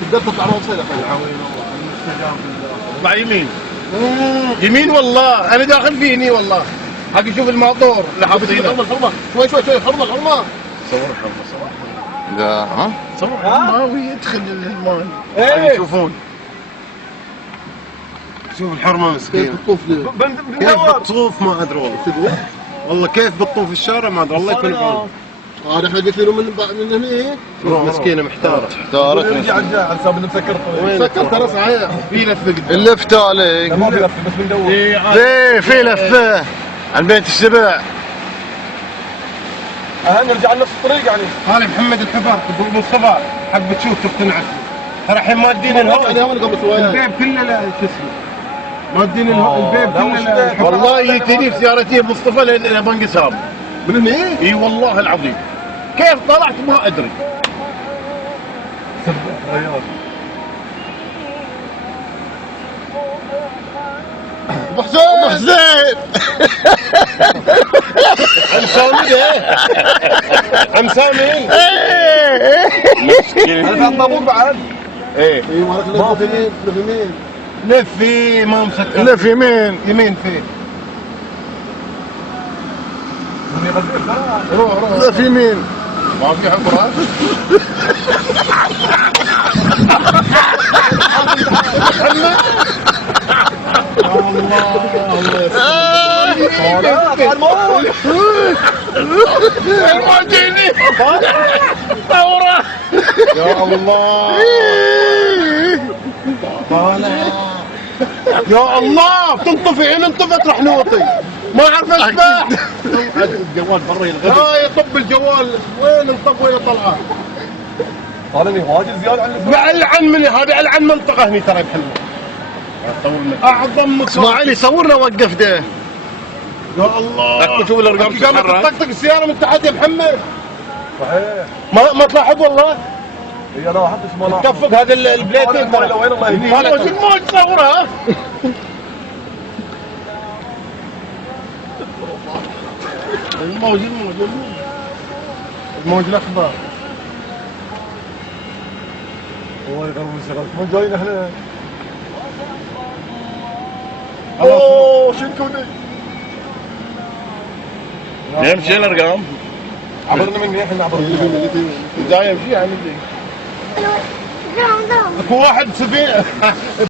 تقدر تطلع روسي يا اخي. اطلع يمين. يمين والله انا داخل فيه هني والله. حق يشوف الماطور اللي حاطينه. حرمه شوي حرمه. صور حرمه. لا ها؟ صور حرمه ويدخل الماء. يشوفون. شوف الحرمه مسكينه. كيف تطوف ليه؟ كيف بتطوف ما ادري والله. والله كيف بتطوف الشارع ما ادري الله يكون بعونه. هذا احنا قلت له من هنا ايه؟ مسكينه محتاره. رجع على حساب انه مسكرت ترى صحيح. في لفه قدام. اللفت عليك. ما في لفه بس بندور. ايه في لفه عن بيت السبع. نرجع لنفس الطريق يعني. هذا محمد الحفر ابو مصطفى حق بتشوف تقتنع. ترى الحين مادين البيب كله شو اسمه؟ مادين البيب كله. والله يجيني في سيارتي مصطفى لبنك سام. من هنا؟ اي والله العظيم. كيف طلعت ما ادري. ابو حسين عم سامي ايه؟ عم سامي مسكين. انا في الطابور بعد. ايه ما في يمين. لف في ما مسكر. لف يمين فيه. روح لف يمين. ما في حفرة. الموديني ثورة. يا الله يا الله تنطفي هنا انطفت رح نوطي ما اعرف اسبح. الجوال برا يلغي. يطب الجوال وين انطب وين طلعه. طالني واجد زياده عن العن من هذه العن منطقه هني ترى بحلوه. اعظم اسماعيل يصورنا وقف ده. يا الله شوف الارقام قامت تطقطق السياره من تحت يا محمد. صحيح. ما تلاحظ والله. اي انا حتى ما لاحظ. تكفك هذا البليتين وين الله يهديك. الموج صورها. الموج الاخضر. الله يغرب الشغل. من جايين احنا. اوه شنكو دي. يمشي الارقام. عبرنا من هنا احنا عبرنا. جاي يمشي يعني. اكو واحد سفينه